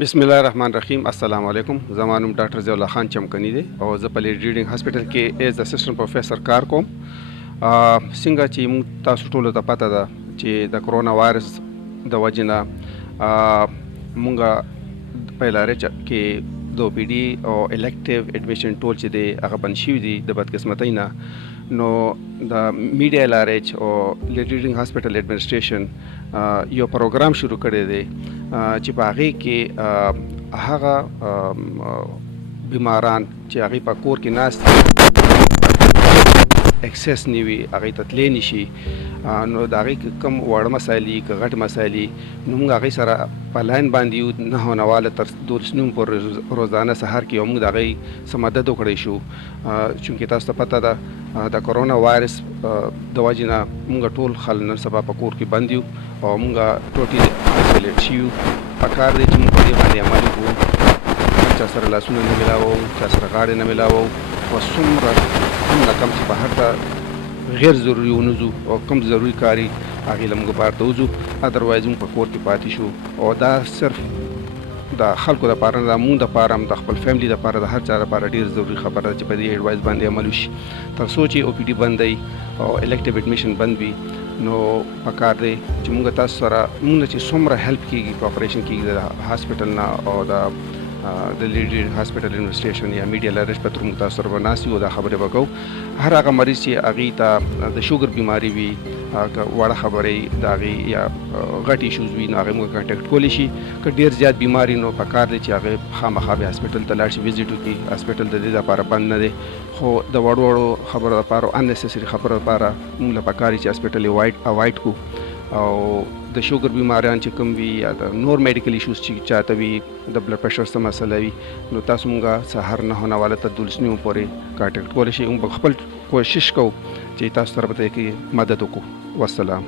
بسم الله الرحمن الرحیم. السلام علیکم. زما نوم ډاکټر ضیاء الله خان چمکنی دی او زه په لیډ ریډینګ هاسپټل کې ایز اسسټنټ پروفیسور کار کوم. څنګه چې موږ تاسو ټولو ته پته ده چې د کرونا وایرس د وجې نه موږ په LRH کې د OPD او الیکټیو ایډمیشن ټول چې دی هغه بند شوي دي د بدقسمتۍ نه. نو د میډیا LRH او لیډ ریډینګ هاسپټل ایډمنسټریشن یو پروګرام شروع کړی دی چې په هغې کې هغه بیماران چې هغې په کور کې ناست اکسس نه وي هغې ته تللی نه شي، نو د هغې کوم واړه مسایل دي که غټ مسایل دي نو موږ هغې سره په لاین باندې یو 9 تر 12 پورې روزانه سهار کې یو موږ د هغې څه مدد وکړی شو. چونکې تاسو ته پته ده د کرونا وایرس د وجې نه موږ ټول خل نن سبا په کور کې بند یو او موږ ټوټل آیسولیټ شوي. پکار دی چې موږ په دې باندې عمل وکړو، چا سره لاسونه نه میلاوو، چا سره غاړې نه میلاوو او څومره څومره کم چې بهر ته غیر ضروري ونوځو او کوم ضروري کاري هغې له موږ بهر ته وځو، ادروایز موږ په کور کې پاتې شو. او دا صرف د خلکو دپاره نه، د موږ دپاره هم د خپل فیملي دپاره د هر چا دپاره ډېر ضروري خبره ده چې په دې ایډوایز باندې عمل وشي. تر څو چې OPD بند دی او الیکټیو ایډمیشن بند وي نو پکار دی چې موږ تاسو سره موږ نه چې څومره هیلپ کېږي کوپریشن کېږي د هاسپټل نه او د لیډ هاسپټل ایډمنسټریشن یا میډیا LRH په تر موږ تاسو سره به ناست یو، دا خبرې به کوو. هر هغه مریض چې هغې ته د شوګر بیماري وي، که وړه خبرې د هغې یا غټ ایشوز وي نو هغې موږ کانټیکټ کولی شي. که ډېر زیات بیماري نو پکار دی چې هغې خامخا بیا هاسپټل ته لاړ شي، وزټ وکړي. هاسپټل د دې لپاره بند نه دی، خو د وړو خبرو لپاره ان نیسسري خبرو لپاره موږ له پکار چې هاسپټل اوایډ کړو. او د شوګر بیماریان چې کوم وي یا د نور میډیکل ایشوز چې چاته وي، د بلډ پریشر څه مسله وي، نو تاسو موږ سهار 9 تر 12 پورې کانټیکټ کولی شئ. موږ خپل کوشش کوو چې تاسو سره په دې کې مدد وکړو. والسلام.